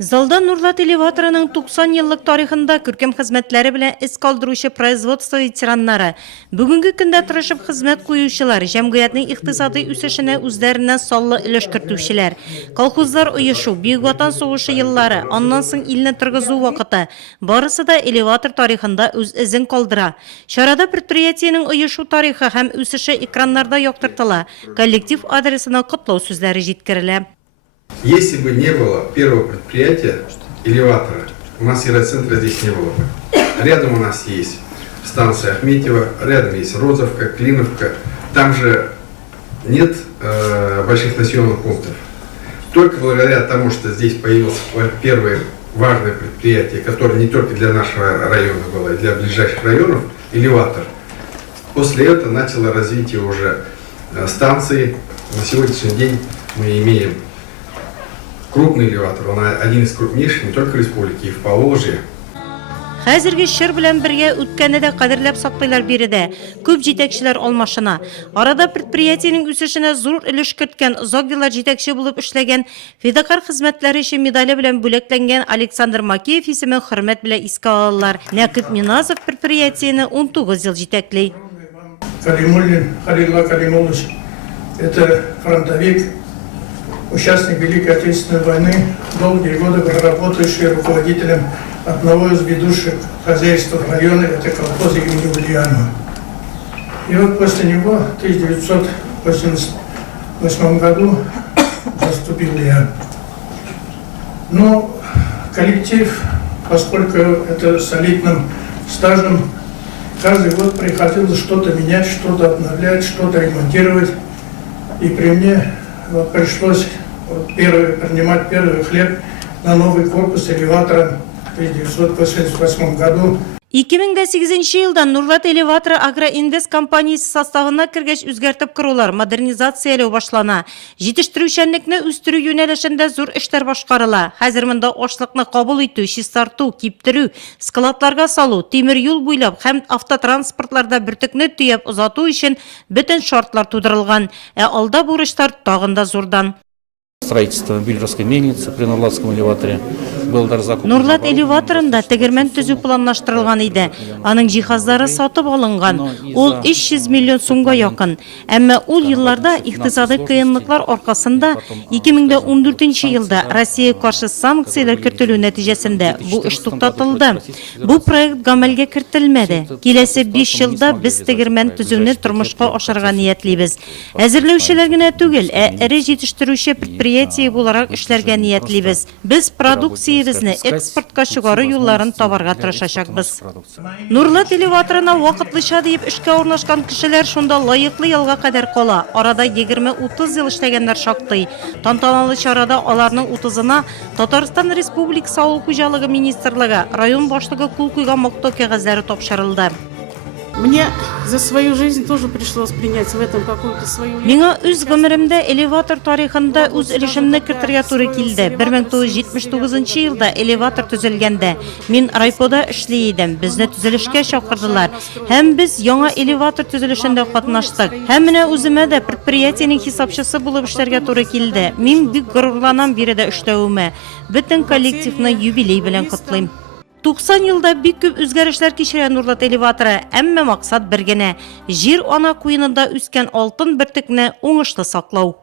Залда Нурлат элеваторының 90 еллык тарихында күркәм хезмәтләре белән эз калдыручы производство ветераннары, бүгенге көндә тырышып хезмәт куючылар, җәмгыятьнең икътисади үсешенә үзләреннән саллы өлеш кертүчеләр, колхозлар оешу, Бөек Ватан сугышы еллары, аннан соң илне торгызу вакыты, барысы да элеватор тарихында үз эзен калдыра. Чарада предприятиенең оешу тарихы һәм үсеше экраннарда яктыртыла, коллектив адресына котлау сүзләре җиткерелә. Если бы не было первого предприятия, элеватора, у нас аэроцентра здесь не было бы. Рядом у нас есть станция Ахметьева, рядом есть Розовка, Клиновка. Там же нет больших населенных пунктов. Только благодаря тому, что здесь появилось первое важное предприятие, которое не только для нашего района было, и для ближайших районов, элеватор. После этого начало развитие уже станции. На сегодняшний день мы имеем крупный элеватор, он один из крупнейших не только в республике, и в Поволжье. Хәзерге шыр белән бергә үткәнне дә кадерләп саклыйлар биредә. Күп җитәкчеләр алмашына. Арада предприятиенең үсешенә зур өлеш керткән, озак еллар җитәкче булып эшләгән, фидакар хезмәтләре өчен медале белән бүләкләнгән Александр Макеев исемен хөрмәт белән искә алалар. Нәкыйп Миназов предприятиене 19 ел җитәкли. Калимуллин Халилла Калимуллович, это фронтовик, участник Великой Отечественной войны, долгие годы проработающий руководителем одного из ведущих хозяйств района, это колхоз имени Ульянова. И вот после него в 1988 году заступил я. Но коллектив, поскольку это солидным стажем, каждый год приходилось что-то менять, что-то обновлять, что-то ремонтировать. И при мне пришлось принимать первый хлеб на новый корпус элеватора в 1988 году. 2008 елда Нурлат элеваторы Агроинвест компаниясе составына кергәч үзгәртеп корулар, модернизацияләү башлана. Җитештерүчәнлекне үстерү юнәлешендә зур эшләр башкарыла. Хәзер монда ашлыкны кабул итү, чистарту, киптерү, складларга салу, тимер юл буйлап һәм автотранспортларда бөртекне төяп узату өчен бөтен шартлар тудырылган. Алда бурычлар тагын да зурдан. Строительство Биллеровской мельницы при Нурлатском элеваторе был даже закуплен. Нурлат элеваторында тегермән төзү планлаштырылган иде. Аның җиһазлары сатып алынган. Ул 300 миллион сумга якын. Әмма ул елларда икътисади кыенлыклар аркасында 2014 елда Россия каршы санкциялар кертелү нәтиҗәсендә бу эш туктатылды. Бу проект гамәлгә кертелмәде. Киләсе 5 елда без тегермән төзүне тормышка ашырга ниятлибез. Әзерләүчеләр генә түгел, эре җитештерүче предприятие буларак эшләргә ниятлибез. Без продукциябезне экспортка чыгару юлларын табарга тырышачакбыз. Нурлат элеваторына вакытлыча дип эшкә урнашкан кешеләр шунда лаеклы елга кадәр кала. Арада 20-30 ел эшләгәннәр шактый. Тантаналы чарада аларның 30-ына Татарстан Республикасы авыл хуҗалыгы министрлыгы, район башлыгы кул куйган мактау кәгазьләре тапшырылды. Мне за свою жизнь тоже пришлось принять в этом какую-то свою... Миңа үз гомеремдә элеватор тарихында үз өлешемне кертергә туры килде. 1979 елда элеватор төзелгәндә мин райпода эшли идем. Безне төзелешкә чакырдылар. Һәм без яңа элеватор төзелешендә катнаштык. Һәм менә үземә дә предприятиенең хисапчысы булып эшләргә туры килде. Мин бик горурланам биредә эшләвемә. Бөтен коллективны юбилей белән котлыйм. 90 елда бик күп үзгәрешләр кичергән Нурлат элеваторы, әмма максат бер генә: җир ана куенында үскән алтын бөртекне уңышлы саклау.